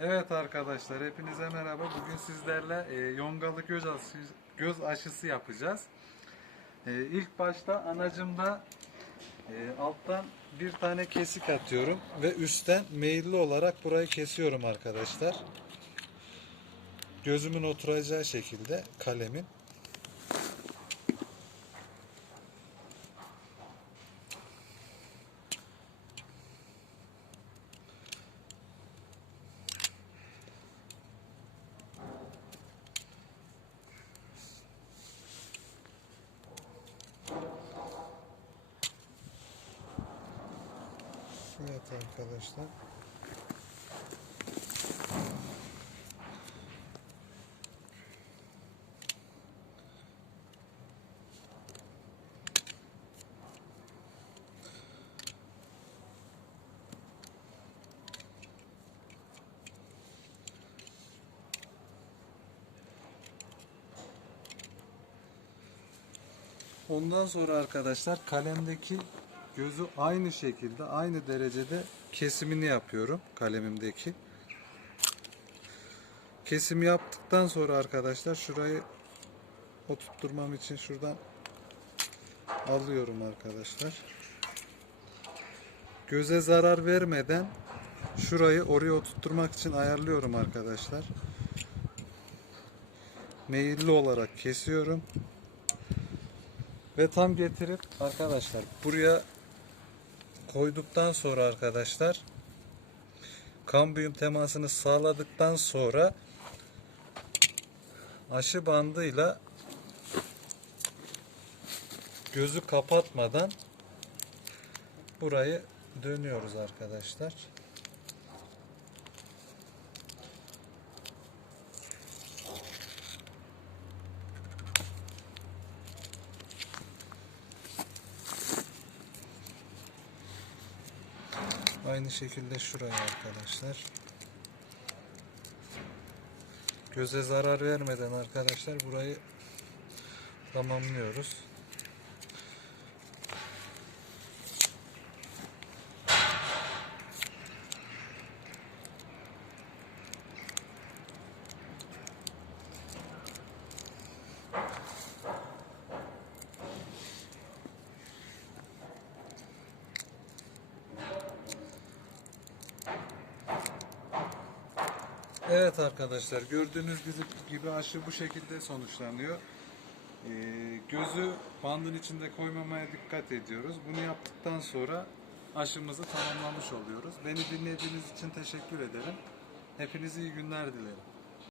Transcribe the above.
Evet arkadaşlar hepinize merhaba. Bugün sizlerle e, yongalı göz aşısı, göz aşısı yapacağız. E, ilk başta anacımda e, alttan bir tane kesik atıyorum ve üstten meyilli olarak burayı kesiyorum arkadaşlar. Gözümün oturacağı şekilde kalemin. Evet arkadaşlar. Ondan sonra arkadaşlar kalemdeki gözü aynı şekilde aynı derecede kesimini yapıyorum kalemimdeki. Kesimi yaptıktan sonra arkadaşlar şurayı oturtturmam için şuradan alıyorum arkadaşlar. Göze zarar vermeden şurayı oraya oturtturmak için ayarlıyorum arkadaşlar. Meyilli olarak kesiyorum. Ve tam getirip arkadaşlar buraya koyduktan sonra arkadaşlar kambiyum temasını sağladıktan sonra aşı bandıyla gözü kapatmadan burayı dönüyoruz arkadaşlar. Aynı şekilde şuraya arkadaşlar. Göze zarar vermeden arkadaşlar burayı tamamlıyoruz. Evet arkadaşlar gördüğünüz gibi aşı bu şekilde sonuçlanıyor. Ee, gözü bandın içinde koymamaya dikkat ediyoruz. Bunu yaptıktan sonra aşımızı tamamlamış oluyoruz. Beni dinlediğiniz için teşekkür ederim. Hepinize iyi günler dilerim.